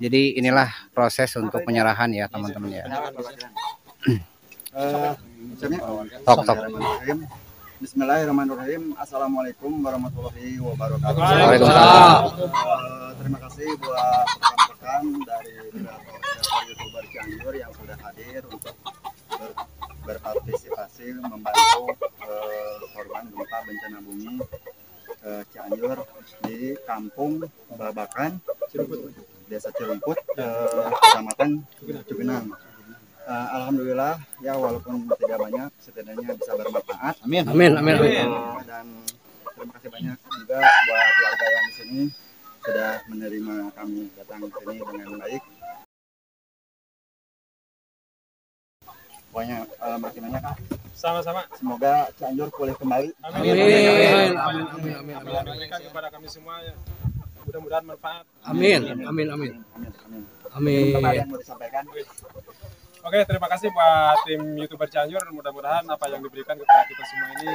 Jadi inilah proses untuk penyerahan ya teman-teman ya. Tok. Bismillahirrahmanirrahim. Assalamualaikum warahmatullahi wabarakatuh. Waalaikumsalam. Terima kasih buat rekan-rekan dari kreator YouTuber Cianjur yang sudah hadir untuk berpartisipasi membantu korban gempa bencana bumi Cianjur di Kampung Babakan, Desa Cirumput, Kecamatan Cugenang. Alhamdulillah ya, walaupun tidak banyak setidaknya bisa bermanfaat. Amin. Dan terima kasih banyak juga buat warga yang di sini sudah menerima kami datang ke sini dengan baik. Pokoknya makasih banyak Kak. Sama-sama. Semoga Cianjur pulih kembali. Amin. Berikan kepada kami semua ya. Mudah-mudahan manfaat. Amin. Apa yang mau disampaikan? Oke, terima kasih buat tim YouTuber Cianjur. Mudah-mudahan apa yang diberikan kepada kita semua ini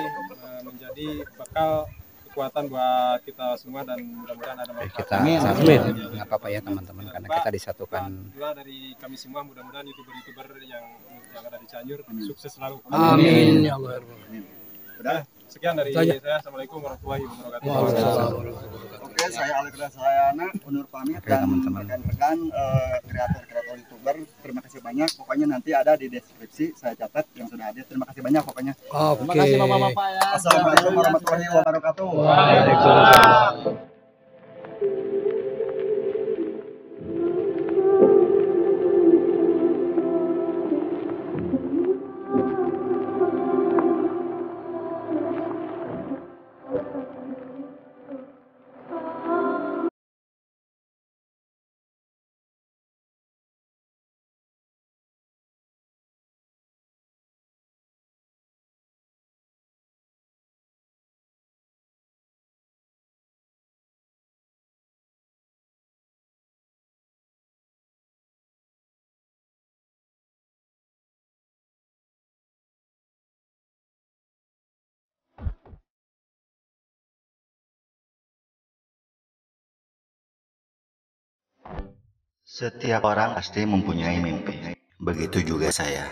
menjadi bekal kekuatan buat kita semua dan mudah-mudahan ada manfaat. Kita nggak apa-apa ya teman-teman, karena kita disatukan. Dari kami semua mudah-mudahan YouTuber yang ada di Cianjur sukses selalu. Amin ya Allah. Udah, sekian dari saya. Assalamualaikum warahmatullahi wabarakatuh. Oke, saya Alex Rasayana undur pamit. Dan rekan-rekan kreator YouTuber, terima kasih banyak. Pokoknya nanti ada di deskripsi, saya catat yang sudah hadir. Terima kasih banyak pokoknya. Terima kasih Bapak-bapak ya. Assalamualaikum warahmatullahi wabarakatuh. Waalaikumsalam. Setiap orang pasti mempunyai mimpi. Begitu juga saya.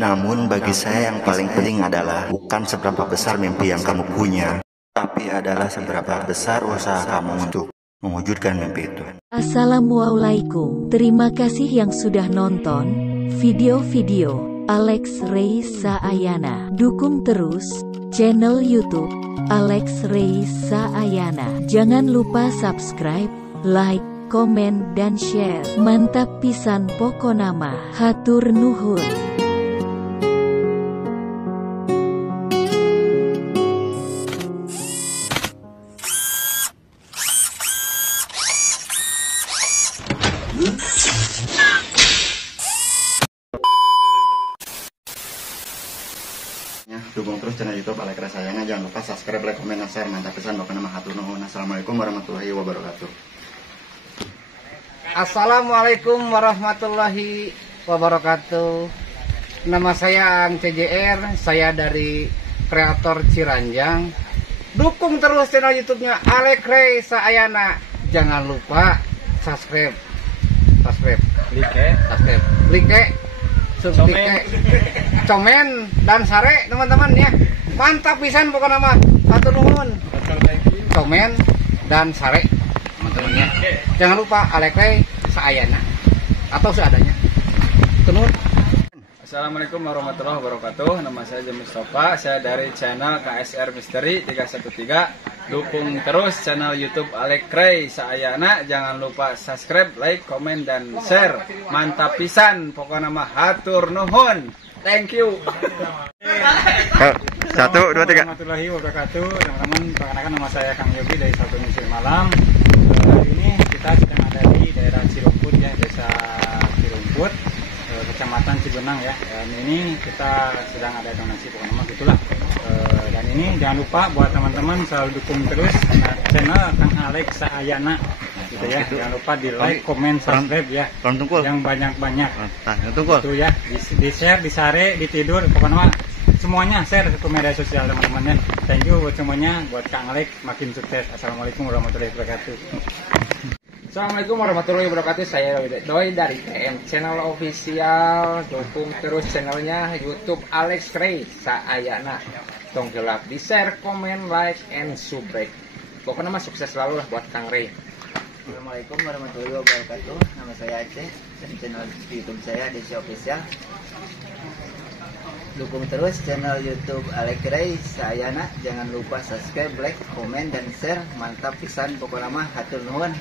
Namun bagi saya yang paling penting adalah bukan seberapa besar mimpi yang kamu punya, tapi adalah seberapa besar usaha kamu untuk mewujudkan mimpi itu. Assalamualaikum. Terima kasih yang sudah nonton video-video Alex Ray Saayana. Dukung terus channel YouTube Alex Ray Saayana. Jangan lupa subscribe, like, komen, dan share. Mantap pisan pokonama. Hatur nuhun. Dukung terus channel YouTube Alex Rasayana. Jangan lupa subscribe, like, komen, dan share. Mantap pisan pokonama. Hatur nuhun. Assalamualaikum warahmatullahi wabarakatuh. Assalamualaikum warahmatullahi wabarakatuh. Nama saya Ang CJR, saya dari kreator Ciranjang. Dukung terus channel YouTube-nya Alex Ray Saayana. Jangan lupa subscribe, like, komen, dan share teman-teman ya. Mantap pisan pokoknya mah. Hatur nuhun. Komen dan share teman-teman ya. Jangan lupa Alex Ray Saayana atau seadanya. Tenun. Assalamualaikum warahmatullahi wabarakatuh. Nama saya James Mustafa. Saya dari channel KSR Misteri 313. Dukung terus channel YouTube Alex Ray Saayana. Jangan lupa subscribe, like, komen, dan share. Mantap pisan pokoknya mah. Hatur nuhun. Thank you. 1, 2, 3. Warahmatullahi wabarakatuh. Teman-teman, perkenalkan nama saya Kang Yogi dari Satu Misi Malam. Hari ini kita sedang ada di daerah Cirumput ya, Desa Cirumput, Kecamatan Cigenang ya. Dan ini kita sedang ada donasi pokoknya gitulah. Dan ini jangan lupa buat teman-teman selalu dukung terus channel Kang Alex Saayana. Gitu ya. Jangan lupa di like, komen, subscribe ya. Yang banyak-banyak. Itu ya. Di share, di share, di tidur, pokoknya semuanya share ke media sosial teman-temannya. Thank you buat semuanya, buat Kang Alex makin sukses. Assalamualaikum warahmatullahi wabarakatuh. Assalamualaikum warahmatullahi wabarakatuh. Saya Doi dari TM Channel Official. Dukung terus channelnya YouTube Alex Ray Saayana. Tong gelap di share, komen, like, and subscribe. Pokoknya mah sukses selalu lah buat Kang Ray. Assalamualaikum warahmatullahi wabarakatuh. Nama saya Aceh dan channel YouTube saya Desi Official. Dukung terus channel YouTube Alex Ray Saayana. Jangan lupa subscribe, like, komen, dan share. Mantap pisan pokoknya mah hatur nuhun.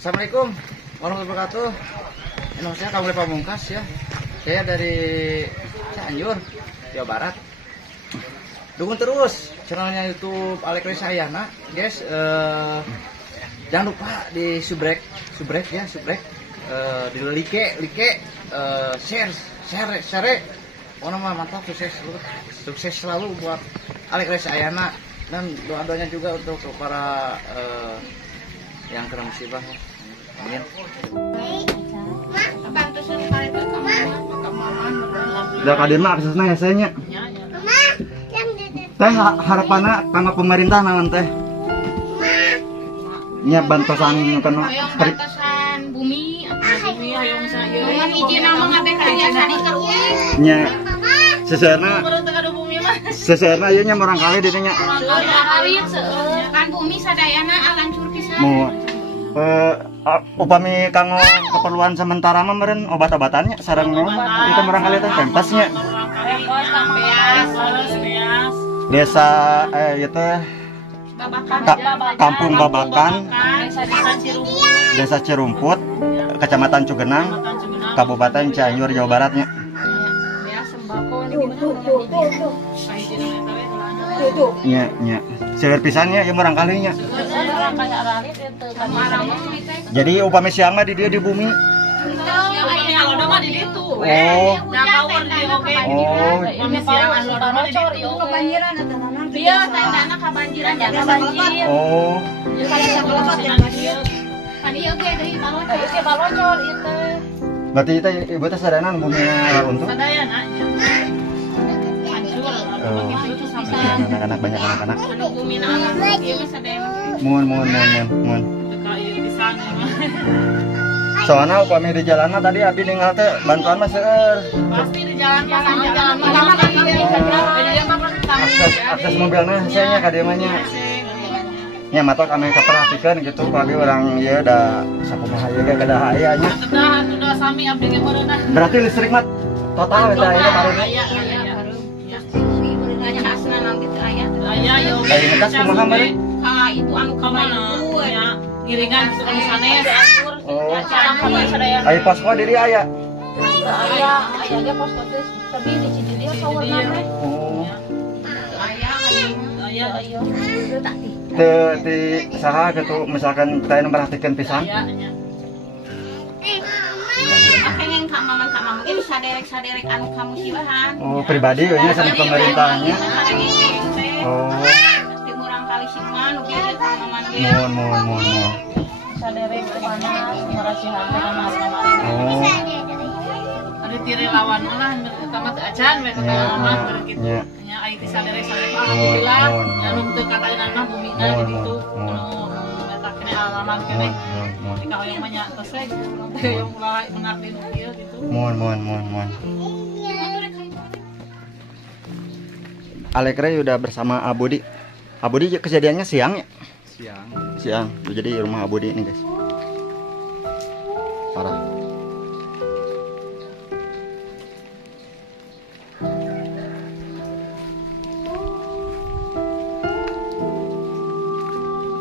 Assalamualaikum warahmatullahi wabarakatuh. Nama saya Kamil Pamungkas ya. Saya dari Cianjur, Jawa Barat. Dukung terus channelnya YouTube Alex Ray Saayana, guys. Jangan lupa di subrek ya, di like, share. Oh nama mantap, sukses selalu buat Alex Ray Saayana, dan doa-doanya juga untuk para yang kena musibah. Amin. Udah kadir mah aksesna hesenya. Teh harapanna kanggo pemerintah naon teh? Nya bantosan kana bantosan bumi hayong sayeun. Mun izin mah ngabeh karya sari keruis. Nya seserna ieu nya murang kali dieu nya. Kan bumi sadayana alancur pisan. Upami kanggo keperluan sementara mah meureun obat-obatannya sareng naon itu murang kali teh pempasnya. Desa ieu teh Kampung Babakan, Desa Cirumput, Kecamatan Cugenang, Kabupaten Cianjur, Jawa Baratnya. Nya. Sewer pisannya ya murang kalinya. Jadi upami siang mah di dia di bumi. Oh. Iya, tandana kebanjiran jaga banjir. Oh. Balocor itu. Berarti itu ibu teh sadana bumi runtuh. Sadayana. Hancur. Anak-anak banyak anak-anak. Bumi anak ieu mah sadayana. Mun. Soalnya upami di jalanna tadi abi ningali teh bantuan mah seueur. Pasti di jalan Akses mobilnya saya ka dieu mah nya. Nya matok ame kaperhatikeun gitu ku abi urang ieu da sakumaha ieu ge kedah aya nya. Sudah sami abdi ge meureuh. Berarti listrik mah total eta aya karena. Aya. Aya asna nanti teh aya. Aya yo. Aya ngegas kumaha mah? Itu anu kamana ya. Ngiringan anu sanes. Oh. Aya posko diri aya. Aya ge posko teh tapi di Cidieu sawarna teh. Oh. Aya. Teu saha gitu misalkan kita memperhatikan pisan. Pengen ka mama ge saderek anu kamu sibahan. Oh, pribadi nya sama pemerintahnya. Oh. Di murang kali siman ugi ge ka maman ge. Mohon. Saderek panas marasihan teh kana Oh. ada tiri lawan lah tamat acan we mah gitu. Nya ai ti saderek alhamdulillah anu teu kataina mah bumina di ditu anu eta kene alaman kene tika hoyong mah nya tos we hoyong bae mengabdi nu kieu gitu. Mohon. Alex Ray udah bersama Abudi. Abudi kejadiannya siang ya? Siang. Jadi rumah Abudi ini guys. Parah.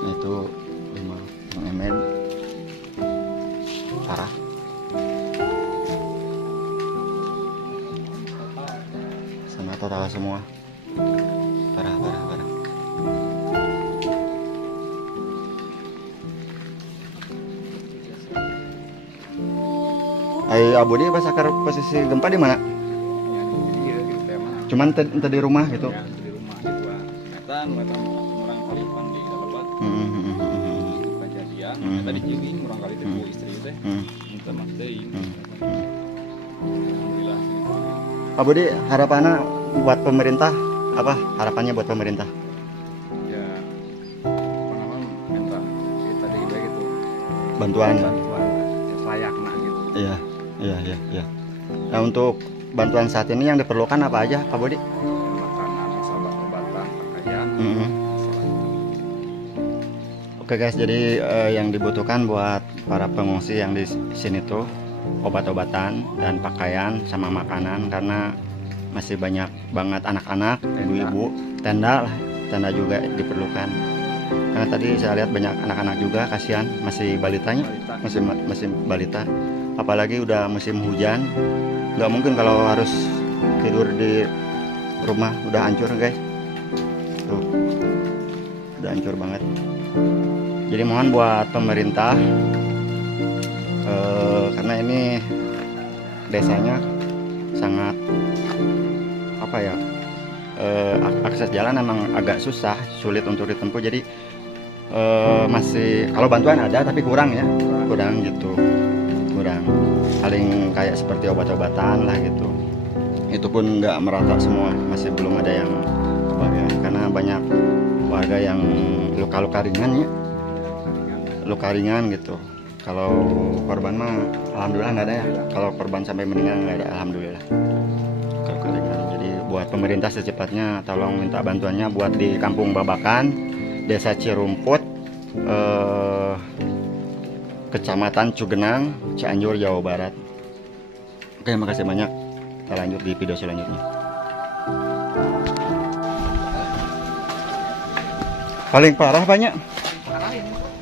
Itu rumah Bang Emed. Parah. Sana total semua. Parah. Abudi pas akar posisi gempa di mana? Cuman tadi di rumah gitu. Ya, di rumah di dua metan orang kali pan di lebat. Kejadian tadi jadi orang kali itu istri teh. Minta maaf deui. Alhamdulillah. Abudi harapannya buat pemerintah apa? Harapannya buat pemerintah? Ya, minta kita tadi gitu. bantuan layaknya gitu. iya. Nah untuk bantuan saat ini yang diperlukan apa aja Pak Budi? Makanan, obat-obatan, pakaian. Oke guys, jadi yang dibutuhkan buat para pengungsi yang di sini tuh obat-obatan dan pakaian sama makanan, karena masih banyak banget anak-anak, ibu-ibu, tenda juga diperlukan. Karena tadi saya lihat banyak anak-anak juga, kasihan, masih balitanya, masih balita. Apalagi udah musim hujan, nggak mungkin kalau harus tidur di rumah, udah hancur guys. Tuh, udah hancur banget. Jadi mohon buat pemerintah, karena ini desanya sangat apa ya, akses jalan emang agak susah, sulit untuk ditempuh. Jadi masih kalau bantuan ada tapi kurang ya, kurang gitu, kurang. Paling kayak seperti obat-obatan lah gitu. Itu pun nggak merata semua, masih belum ada yang kebagian karena banyak warga yang luka-luka ringan ya. Luka ringan gitu. Kalau korban mah alhamdulillah nggak ada ya. Kalau korban sampai meninggal nggak ada, alhamdulillah. Luka ringan. Jadi buat pemerintah secepatnya tolong minta bantuannya buat di Kampung Babakan, Desa Cirumput, Kecamatan Cugenang, Cianjur, Jawa Barat. Oke, makasih banyak. Kita lanjut di video selanjutnya. Paling parah banyak.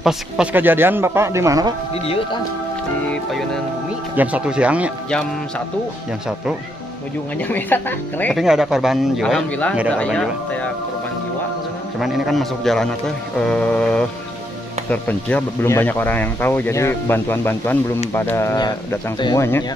Pas kejadian Bapak di mana Pak? Di dieu tah, di Payunan Bumi. Jam 1 siangnya. Jam 1 menuju ngajam eta tah kere. Tapi nggak ada korban jiwa. Alhamdulillah Nggak ada korban jiwa. Saya korban jiwa. Cuman ini kan masuk jalan teh terpencil, belum banyak orang yang tahu. Jadi bantuan-bantuan belum pada datang semuanya.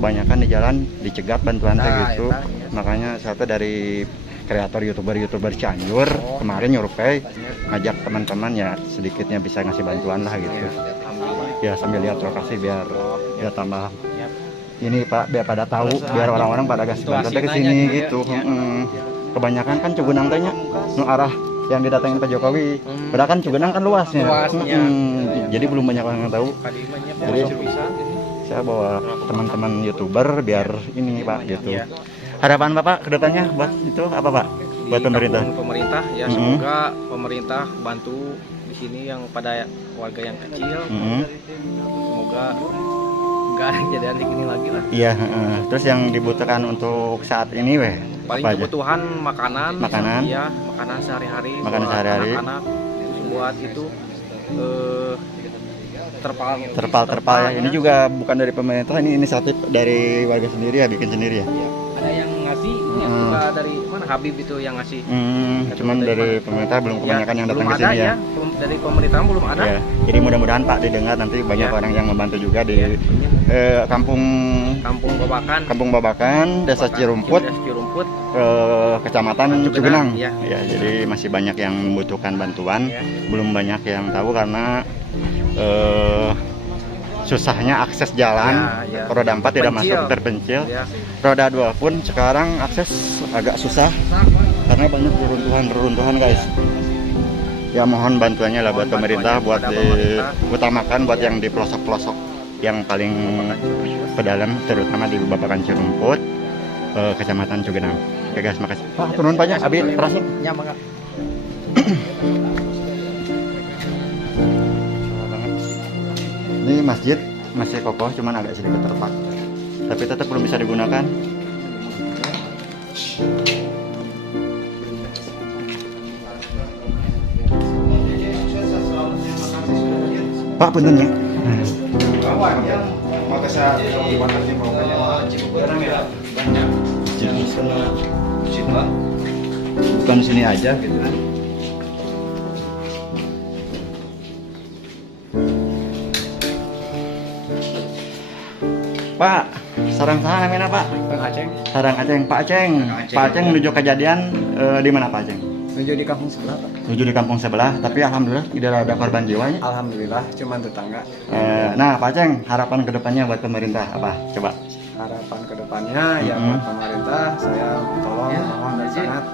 Kebanyakan di jalan dicegat bantuan gitu. Makanya saya tuh dari kreator youtuber Cianjur kemarin nyurupai ngajak teman-teman ya sedikitnya bisa ngasih bantuan lah gitu ya, sambil lihat lokasi biar ya tambah ini Pak, biar pada tahu, biar orang-orang pada kasih bantuan ke sini gitu. Kebanyakan kan Cugenang tanya nu arah yang didatengin Pak Jokowi, padahal kan Cugenang kan luasnya. Jadi belum banyak orang yang tahu. Jadi saya bawa teman-teman youtuber biar ini Pak gitu. Harapan Bapak kedepannya buat itu apa Pak? Buat pemerintah? Pemerintah ya, semoga pemerintah bantu di sini yang pada warga yang kecil. Semoga nggak ada kejadian ini lagi lah. Iya. Terus yang dibutuhkan untuk saat ini paling kebutuhan makanan. Ya, makanan sehari-hari. Makanan sehari-hari. Anak-anak buat itu terpal ya. Ini juga bukan dari pemerintah, ini inisiatif dari warga sendiri ya, bikin sendiri ya. Ada yang ngasih, juga dari mana Habib itu yang ngasih. Cuman dari pemerintah belum kebanyakan yang datang ke sini ya. Dari pemerintah belum ada. Ya. Jadi mudah-mudahan Pak didengar, nanti banyak orang yang membantu juga di Kampung Babakan, Desa Cirumput, Kecamatan Cugenang. Ya, jadi masih banyak yang membutuhkan bantuan, belum banyak yang tahu karena susahnya akses jalan. Roda 4 tidak masuk, terpencil. Roda 2 pun sekarang akses agak susah karena banyak reruntuhan guys. Ya mohon bantuannya lah buat pemerintah, buat diutamakan buat yang di pelosok-pelosok yang paling pedalam, terutama di Babakan Cirumput, Kecamatan Cugenang. Oke guys, makasih. Pak, turun banyak, Abi, terasa? Ya, mangga. Ini masjid masih kokoh, cuman agak sedikit terpak, tapi tetap belum bisa digunakan. Pak, punten ya. Bukan sini aja gitu. Pak, sarang namanya Pak? Aceng. Sarang Aceng, Pak Aceng. Pak Aceng menuju kejadian di mana Pak Aceng? Menuju di kampung sebelah Pak. Menuju di kampung sebelah, tapi alhamdulillah tidak ada korban jiwanya. Alhamdulillah, cuman tetangga. Nah Pak Aceng, harapan kedepannya buat pemerintah apa? Coba. Harapan kedepannya ya buat pemerintah, saya tolong mohon dan sangat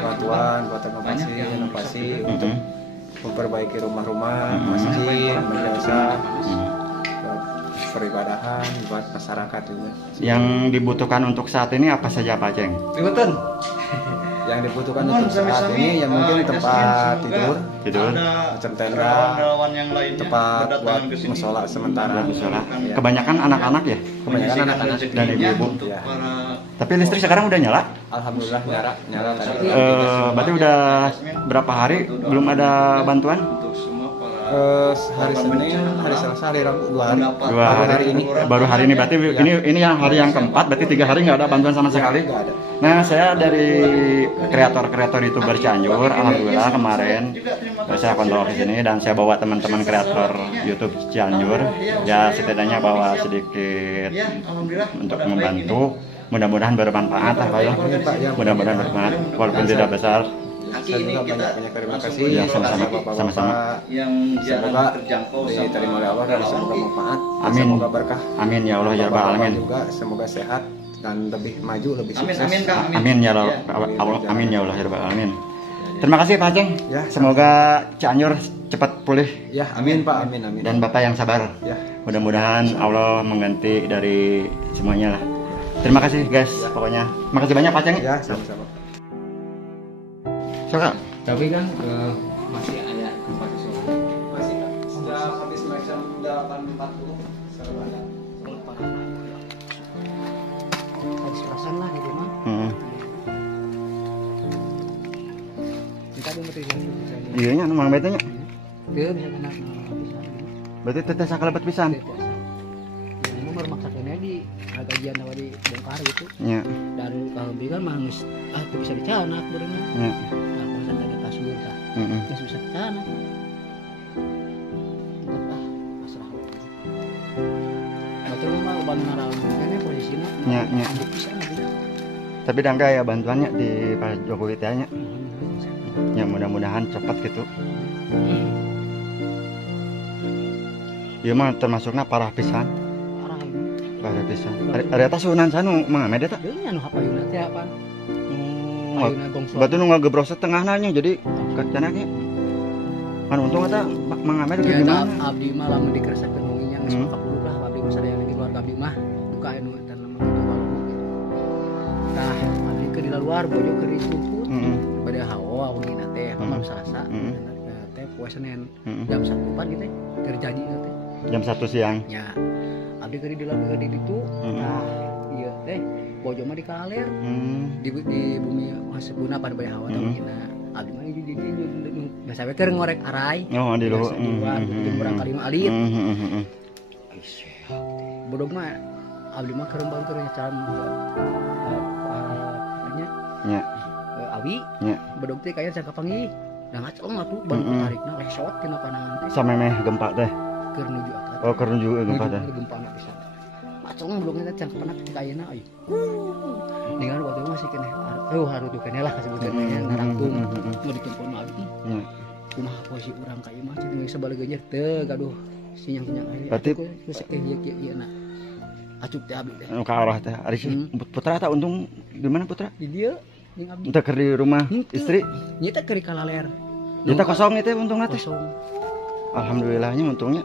bantuan buat inovasi untuk memperbaiki rumah-rumah, masjid, madrasah, buat peribadahan, buat masyarakat juga. Yang dibutuhkan untuk saat ini apa saja Pak Ceng? Ributan. Yang dibutuhkan untuk saat ini yang mungkin tempat tidur, macam tenda, tempat buat musola sementara. Musola. Kebanyakan anak-anak ya? Kebanyakan anak-anak dan ibu-ibu. Ya. Tapi listrik sekarang udah nyala? Alhamdulillah nyala tadi. Berarti udah berapa hari belum ada bantuan? Hari Senin, hari Selasa, hari Rabu, 2 hari. Baru hari ini berarti ini yang hari yang keempat, berarti 3 hari nggak ada bantuan sama sekali. Nggak ada. Nah, saya dari kreator YouTuber Cianjur, alhamdulillah kemarin saya kontrol ke sini dan saya bawa teman-teman kreator YouTube Cianjur, ya setidaknya bawa sedikit untuk membantu. Mudah-mudahan bermanfaat lah Pak ya. Mudah-mudahan bermanfaat walaupun tidak besar. Saya juga banyak terima kasih ya, sama-sama. Yang semoga diterima oleh Allah dan semoga manfaat. Amin. Semoga berkah. Amin ya Allah ya Rabbal alamin. Juga semoga sehat dan lebih maju, lebih sukses. Amin ya Allah. Amin ya Allah ya Rabbal alamin. Terima kasih Pak Ceng. Ya, semoga Cianjur cepat pulih. Ya, amin Pak, amin. Dan Bapak yang sabar. Ya. Mudah-mudahan Allah mengganti dari semuanya lah. Terima kasih guys, pokoknya. Makasih banyak Pak Ceng. Ya, sama-sama. Tapi kan masih ada tempat isolasi. Masih Kak, sejak habis jam 8.40 selalu ada. Habis kerasan lah gitu mah. Kita ada ngerti kan? Iya nya memang betanya. Dia bisa kena bisa. Berarti teteh sakalebat pisan. Yang mau maksakannya di kajian awal di bongkar gitu. Iya. Dan kalau bilang mah geus bisa dicanak berenang. Iya. Kasur tah. Geus bisa dicanak. Pasrah. Betul mah ban ngarang kene posisina. Nya. Tapi dangka ya bantuannya di Pak Jokowi teh nya. Ya mudah-mudahan cepat gitu. Iya mah termasuknya parah pisan. Parah pisan. Ada tas sunan sanu mengamed eta? Deui anu hapayuna teh apa? Batu nu ngagebroset tengahna nya jadi kacananya. Kan untung eta mengamed ge gimana? Abdi mah lamun dikeresakeun wengi nya geus 40 lah abdi mah sadaya di keluarga abdi mah duka anu eta nama waluk gitu. Tah abdi ke di luar bojo ke di Cukut. Bade hawa wengi teh pamam Salasa. Teh poe Senin jam 1 gitu keur janji teh. Jam 1 siang. Ya. Abdi ke di luar di ditu. Nah, ieu teh bojo mah di Kalaler. Di bumi Hasebuna pada bade hawa teh ngina. Abdi mah di biasa we keur ngorek arai. Oh, di luhur. Berang kali mah alit. Bodog mah abdi mah kerembang keur nyacan nya. Awi. Nya. Bodog teh kaya jangka panggih. Da ngaceleng atuh ban tarikna resot tina panangan teh. Samemeh gempa teh. Keur nuju akad. Oh, keur nuju gempa teh. Gempana pisan. Macong bodogna teh jangka panah ketika ayeuna euy. Dengan waktu itu masih kena harus tuh kena lah sebutannya ngarangtung mau ditumpun abdi. Kumaha posisi urang ka ieu mah cenah sabalegeunnya teu gaduh sinyang-sinyang air. Berarti geus sakeh ieu na. Acup teh abdi teh. Ka arah teh. Ari Putra tak untung di mana Putra? Di dieu jeung abdi. Teu keur di rumah istri. Nya teh keur di Kalaler. Nya teh kosong teh untungna teh. Kosong. Alhamdulillahnya untungnya.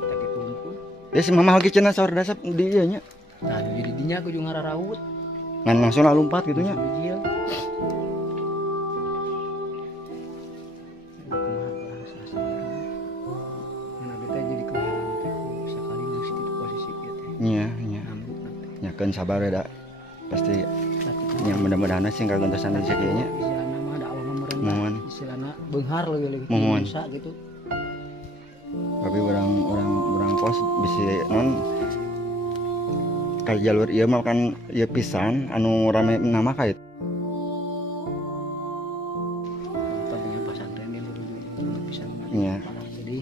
Ya si mama lagi cenah saur dasap di ieu nya. Nah, jadi dinya ku jeung ngararaut. Ngan langsung lompat gitu nya. Iya. Nyakeun sabar da. Pasti nya mudah-mudahan sih kaguntasan rezeki nya. Istilahna mah da Allah mah merendah. Istilahna beunghar leuwih bisa gitu. Tapi orang pos bisa non ka jalur ieu mah kan ieu pisan anu rame nama ka itu. Tadinya pesantren ini dulu pisan. Iya. Jadi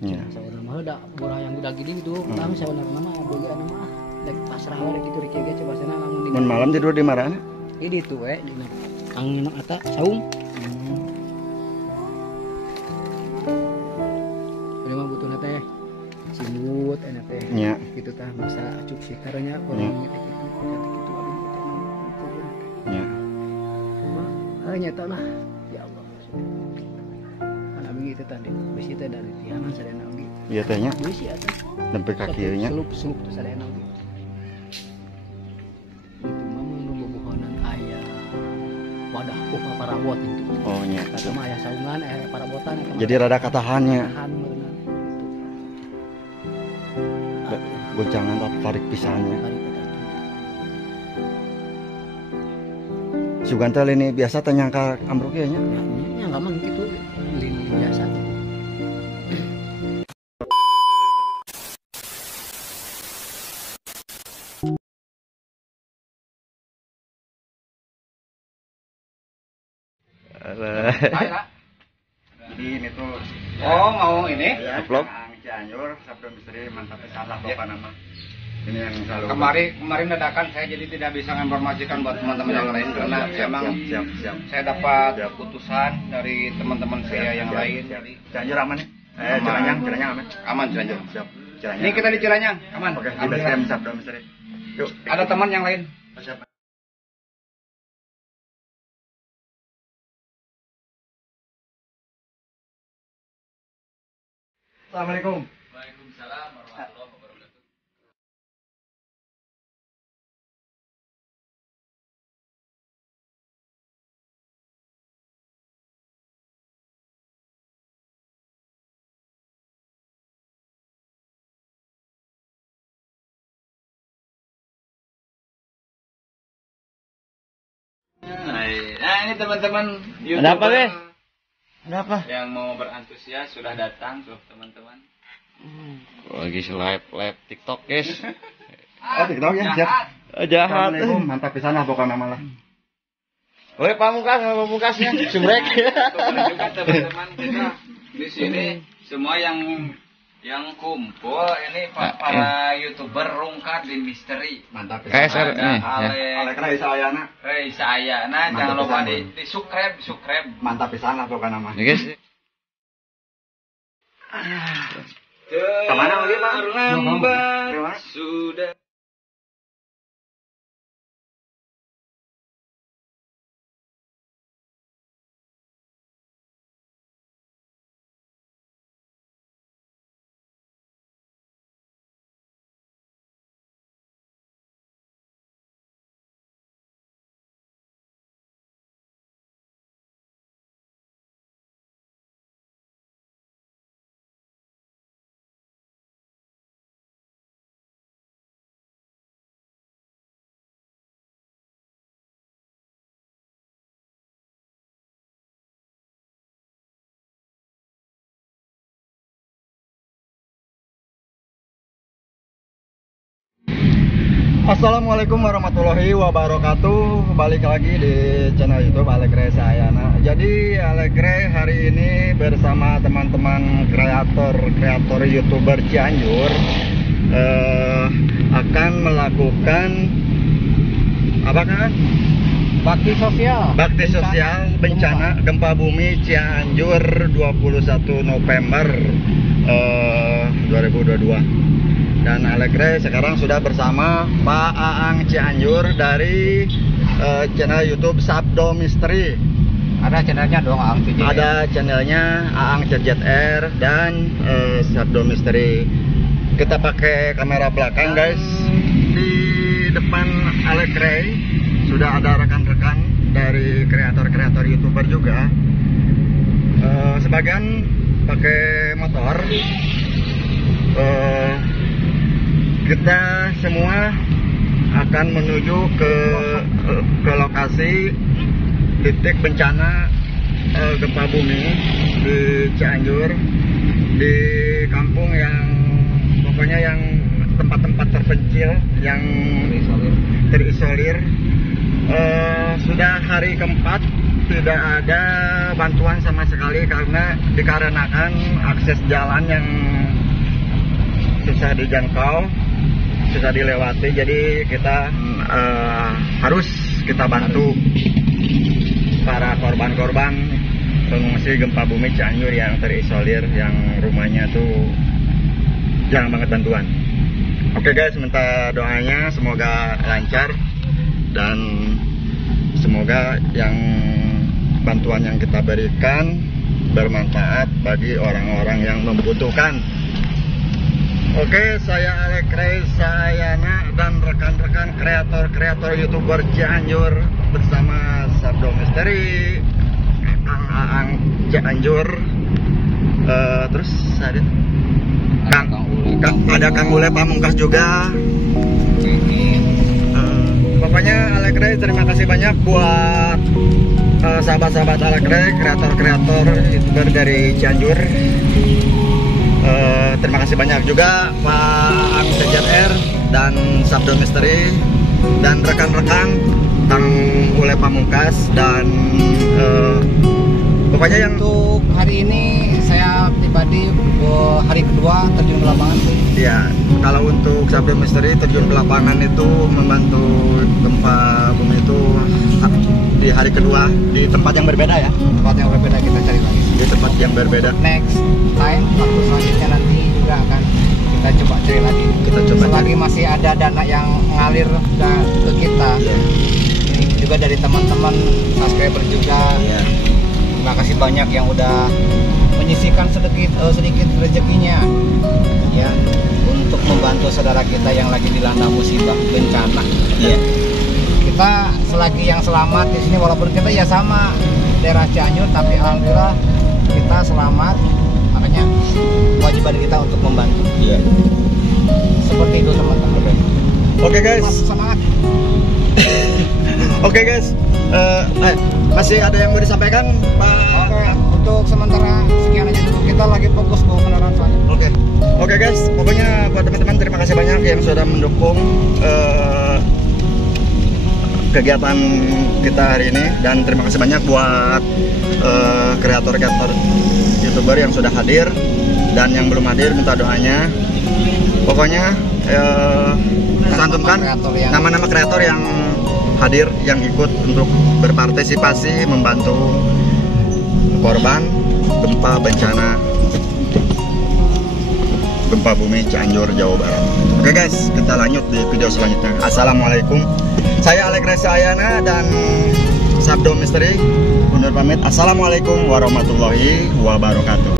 iya. Saudara mah da borah yang udah gini gitu. Tang saudara mah boga anu mah dek pasrah we gitu rek ge coba sana lamun di. Mun malam tidur di marana? Di ditu we dina angin eta saung. Ini mah butuhna teh simut enak teh. Nya. Gitu tah masa acup sih karanya orang gitu gitu abis itu. Nya. Nyata lah ya Allah. Kan abis itu tadi. Besi teh dari tiangan sadayana oge. Iya tehnya. Besi atuh. Sampai kakinya. Selup tuh sadayana oge. Itu mah mun bobohonan aya wadah upah parabot itu. Oh nya. Kata mah aya saungan aya parabotan. Jadi rada katahannya. Tahan meureunna. Goncangan tapi tarik pisannya. Sugantel ini biasa tanyangka ambruk ya nya. Ya enggak mah gitu lilin biasa. Jadi ini tuh mau ini upload Cianjur Sabdo Misteri mantap salah bapak nama. Ini yang selalu kemarin dadakan saya jadi tidak bisa menginformasikan buat teman-teman yang lain karena memang siap. Saya dapat keputusan dari teman-teman saya yang lain. Cianjur aman ya? Ciranyang aman. Aman Cianjur. Siap. Ciranyang. Ini kita di Ciranyang, aman. Oke, di base camp Sabdo Misteri. Yuk, ada teman yang lain. Siapa? Assalamualaikum. Waalaikumsalam warahmatullahi wabarakatuh. Nah ini teman-teman YouTuber. Ada apa, Be? Ada apa? Yang mau berantusias sudah datang tuh teman-teman. Lagi live TikTok, guys. Oh, TikTok ya, siap. Jahat. Assalamualaikum, mantap pisan lah pokoknya malah. Oleh pamungkasnya subrek. Untuk menunjukkan teman-teman kita di sini semua yang kumpul ini para YouTuber rungkat di misteri. Mantap KSR pisan. nih. Alek Raisa Ayana. Raisa Ayana, jangan lupa di subscribe. Mantap pisan lah pokoknya mah. Ya, guys. Kemana lagi, Pak? Terlambat sudah. Assalamualaikum warahmatullahi wabarakatuh. Balik lagi di channel YouTube Alek Raisa Ayana. Jadi Alek Ray hari ini bersama teman-teman kreator YouTuber Cianjur akan melakukan apa kan? Bakti sosial bencana gempa bumi Cianjur 21 November 2022. Dan Alek Ray sekarang sudah bersama Pak Aang Cianjur dari channel YouTube Sabdo Misteri. Ada channelnya dong Aang CJR. Ada channelnya Aang CJR dan Sabdo Misteri. Kita pakai kamera belakang guys. Di depan Alek Ray sudah ada rekan-rekan dari kreator YouTuber juga. Sebagian pakai motor. Kita semua akan menuju ke lokasi titik bencana gempa bumi di Cianjur, di kampung yang pokoknya yang tempat-tempat terpencil yang terisolir. Sudah hari keempat tidak ada bantuan sama sekali karena dikarenakan akses jalan yang susah dijangkau, susah dilewati, jadi kita harus kita bantu para korban-korban pengungsi gempa bumi Cianjur yang terisolir, yang rumahnya tuh jarang banget bantuan. Oke guys, minta doanya semoga lancar dan semoga yang bantuan yang kita berikan bermanfaat bagi orang-orang yang membutuhkan. Oke, saya Alex Ray Sayana dan rekan-rekan kreator YouTuber Cianjur bersama Sabdo Misteri, Kang Aang Cianjur, terus ada Kang Ule Pamungkas juga. Pokoknya Alex Ray terima kasih banyak buat sahabat-sahabat Alex Ray, kreator YouTuber dari Cianjur. Terima kasih banyak juga Pak Ang CJR dan Sabdo Misteri dan rekan-rekan Kang Ule Pamungkas dan pokoknya yang Untuk hari ini saya pribadi hari kedua terjun ke lapangan. ya, kalau untuk Sabdo Misteri terjun ke lapangan itu membantu gempa bumi itu di hari kedua di tempat yang berbeda ya. Tempat yang berbeda kita cari lagi. Di tempat yang berbeda. Next time waktu selanjutnya nanti juga akan kita coba cari lagi. Kita coba selagi masih ada dana yang ngalir ke kita. Ini juga dari teman-teman subscriber juga. Terima kasih banyak yang udah menyisihkan sedikit rezekinya ya untuk membantu saudara kita yang lagi dilanda musibah bencana. Kita selagi yang selamat di sini, walaupun kita ya sama daerah Cianjur, tapi alhamdulillah kita selamat, makanya kewajiban kita untuk membantu. Seperti itu teman-teman. Oke guys. Semangat. Oke guys. Masih ada yang mau disampaikan, Pak? Oke, untuk sementara sekian aja dulu. Kita lagi fokus ke kendaraan soalnya. Oke guys. Pokoknya buat teman-teman terima kasih banyak yang sudah mendukung kegiatan kita hari ini, dan terima kasih banyak buat kreator-kreator YouTuber yang sudah hadir dan yang belum hadir, minta doanya. Pokoknya santumkan nama-nama kreator yang hadir, yang ikut untuk berpartisipasi membantu korban gempa bencana gempa bumi Cianjur, Jawa Barat. Oke guys, kita lanjut di video selanjutnya. Assalamualaikum. Saya Alex Ray Sayana dan Sabdo Misteri undur pamit. Assalamualaikum warahmatullahi wabarakatuh.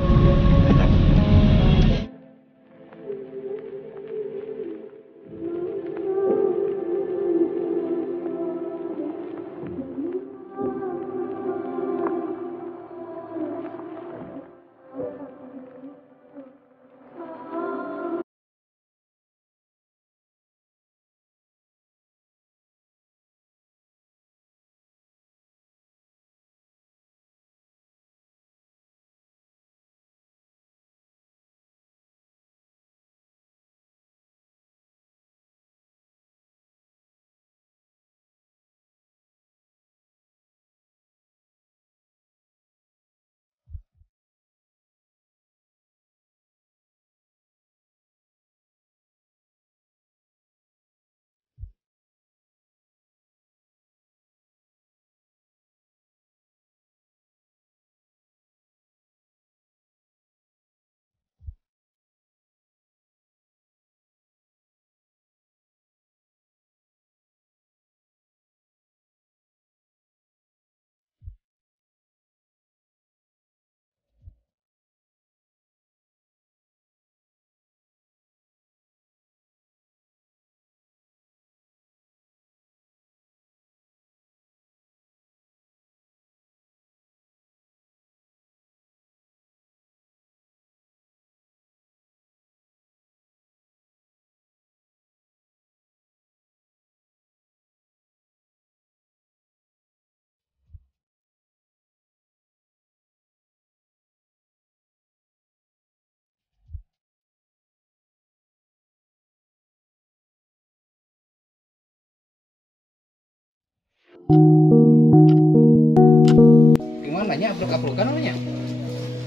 Gimana nya abruk-abrukan namanya?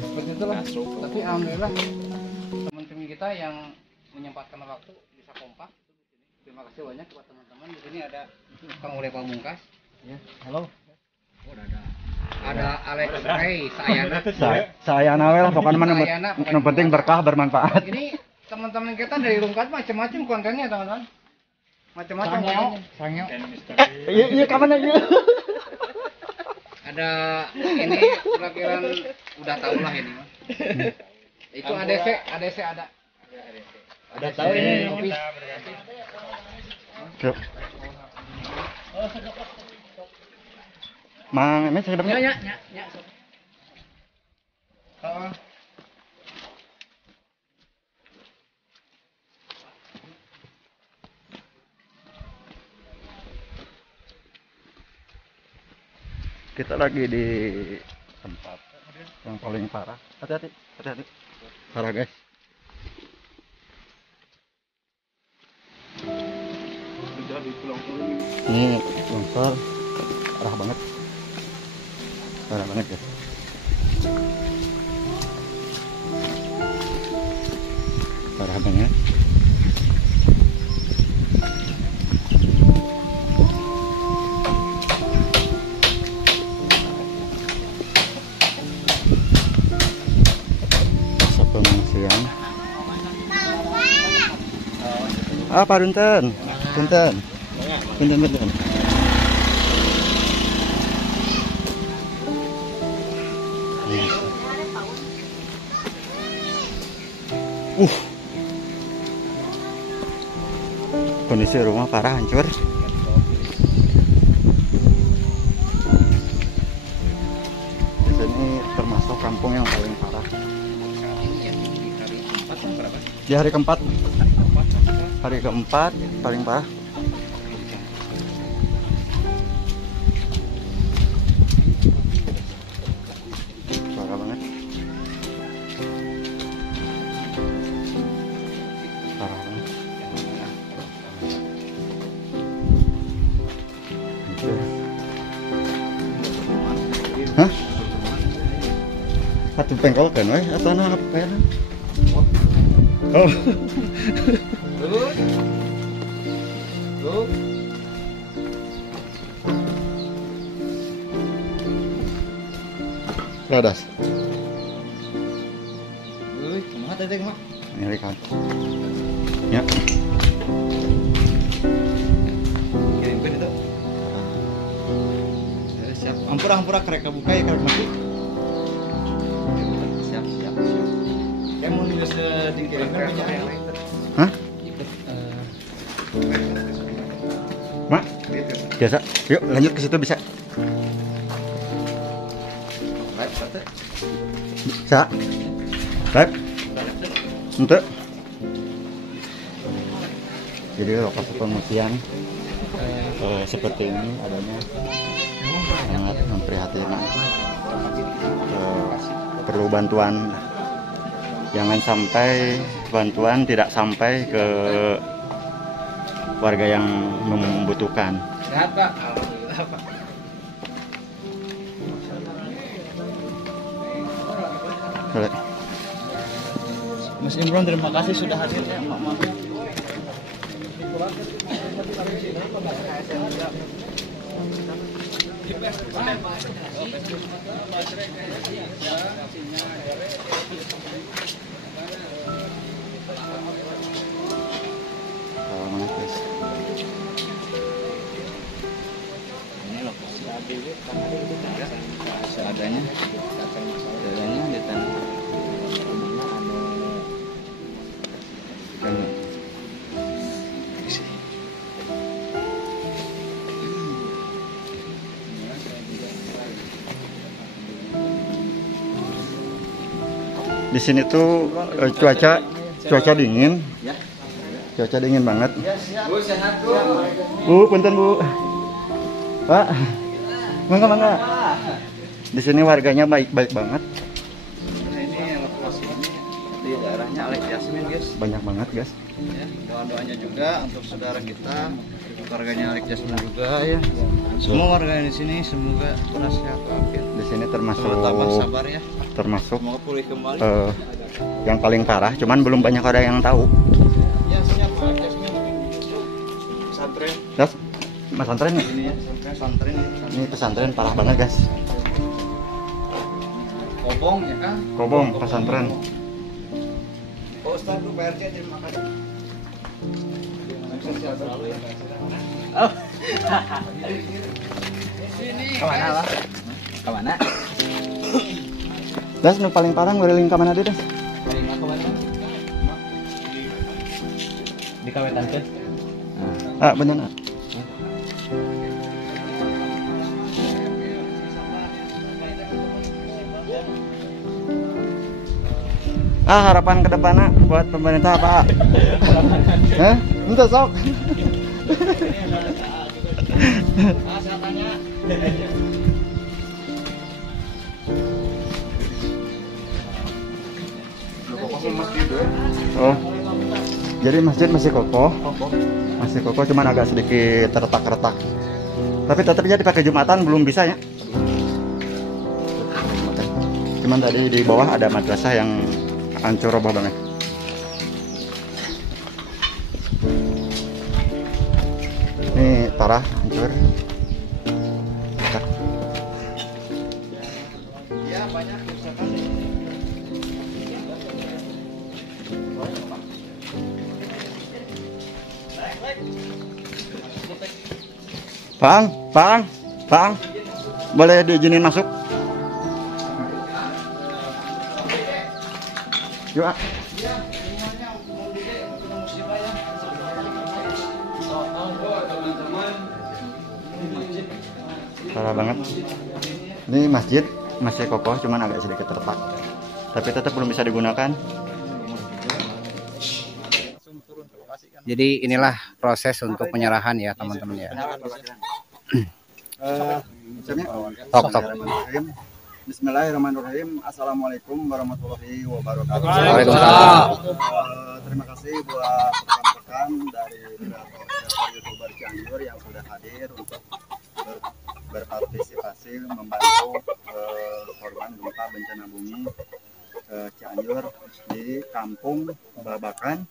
Seperti itulah. Tapi alhamdulillah teman-teman kita yang menyempatkan waktu bisa kompak. Terima kasih banyak buat teman-teman. Di sini ada Kang Ule Pamungkas. Ya, halo. Ada Alex Ray Sayana. Sayana lah pokoknya yang penting berkah bermanfaat. Ini teman-teman kita dari Rungkat macam-macam kontennya teman-teman. Macam-macam kontennya. Iya kapan aja. Ada ini kira-kira udah tahu lah ini mah. Itu ADC ada. Udah tahu ini kopi. Mang, ini sedapnya. Ya. Kita lagi di tempat yang paling parah. Hati-hati. Parah guys. Ini longsor parah banget guys. Parah banget. Pengungsian. Apa Punten. Kondisi rumah parah, hancur. Di sini termasuk kampung yang paling parah. Di hari keempat paling parah. Parah banget. Hah? Satu pengkol kan weh atau apa kayak? Oh. Radas. Kumaha teh mah? Ini kan. Ya. Kirimkeun itu. Siap. Ampura kerek kebuka ya kerek mati. Siap. Kayak mau nulis dikirimkan punya. Hah? Mak, biasa. Yuk lanjut ke situ bisa. Bisa. Baik. Untuk. Jadi lokasi pengungsian seperti ini adanya sangat memprihatinkan. Perlu bantuan. Jangan sampai bantuan tidak sampai ke warga yang membutuhkan. Sehat Pak, alhamdulillah Pak. Mas Imron, terima kasih sudah hadir ya, Mak. Ini lokasi ABW seadanya di tanah. Di sini tuh cuaca dingin. Cuaca dingin banget. Bu, sehat Bu. Punten Bu. Pak. Mangga. Di sini warganya baik-baik banget. Nah, ini lokasinya di daerahnya Alex Yasmin, guys. Banyak banget, guys. Ya, doa-doanya juga untuk saudara kita, warganya Alex Yasmin juga ya. Semua warga di sini semoga sehat walafiat. Di sini termasuk tabah sabar ya. Termasuk semoga pulih kembali. Yang paling parah, cuman belum banyak orang yang tahu. Ya, siap Alex Yasmin. Pesantren. Guys, pesantren nih. Ini ya, pesantren. Ini pesantren parah banget, guys. Kobong ya kan? Kobong pesantren. Oh, Ustaz PRC terima kasih. Selalu ya. Oh. Kemana lah? Kemana? Das nu paling parang beureling ka mana deui Das? Paling aku mana? Di kawetan teh. Ah bener. Harapan ke depannya buat pemerintah apa? Hah? Ente sok. Oh. Jadi masjid masih kokoh. Masih kokoh, cuman agak sedikit retak-retak. Tapi tetap aja dipakai Jumatan belum bisa ya. Cuman tadi di bawah ada madrasah yang hancur roboh banget. Ini parah hancur. Bang, boleh diizinin masuk? Yuk. Parah banget. Ini masjid masih kokoh, cuman agak sedikit retak. Tapi tetap belum bisa digunakan. Jadi inilah proses untuk penyerahan ya teman-teman ya. Tok. Bismillahirrahmanirrahim. Assalamualaikum warahmatullahi wabarakatuh. Waalaikumsalam. Terima kasih buat rekan-rekan dari YouTuber Cianjur yang sudah hadir untuk berpartisipasi membantu korban gempa bencana bumi Cianjur di Kampung Babakan,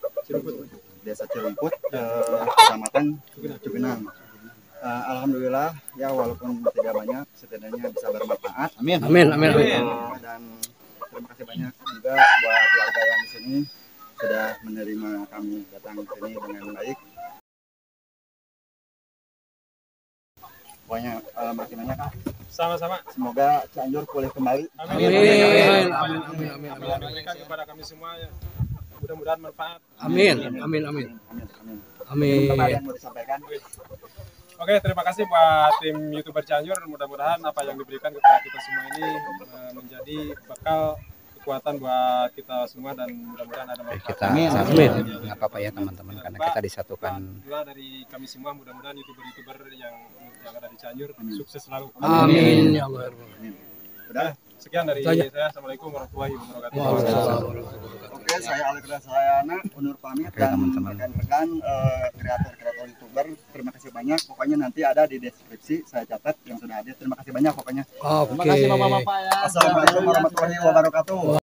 Desa Cirumput, Kecamatan Cugenang. Alhamdulillah ya, walaupun tidak banyak setidaknya bisa bermanfaat. Amin. Dan terima kasih banyak juga buat keluarga yang di sini sudah menerima kami datang ke sini dengan baik. Pokoknya makin banyak Kak. Sama-sama. Semoga Cianjur pulih kembali. Amin. Berikan kepada kami semua ya. Mudah-mudahan manfaat. Amin. Apa yang mau disampaikan? Oke, terima kasih buat tim YouTuber Cianjur. Mudah-mudahan apa yang diberikan kepada kita semua ini menjadi bekal kekuatan buat kita semua dan mudah-mudahan ada manfaat. Amin. Nggak apa-apa ya teman-teman, karena kita disatukan. Doa dari kami semua, mudah-mudahan YouTuber yang ada di Cianjur sukses selalu. Amin ya Allah. Udah. Sekian dari saya. Assalamualaikum warahmatullahi wabarakatuh. Oke, saya Alex Sayana undur pamit dan rekan-rekan kreator-kreator YouTuber. Terima kasih banyak. Pokoknya nanti ada di deskripsi saya catat yang sudah hadir. Terima kasih banyak pokoknya. Oke. Terima kasih Bapak-bapak ya. Assalamualaikum warahmatullahi wabarakatuh.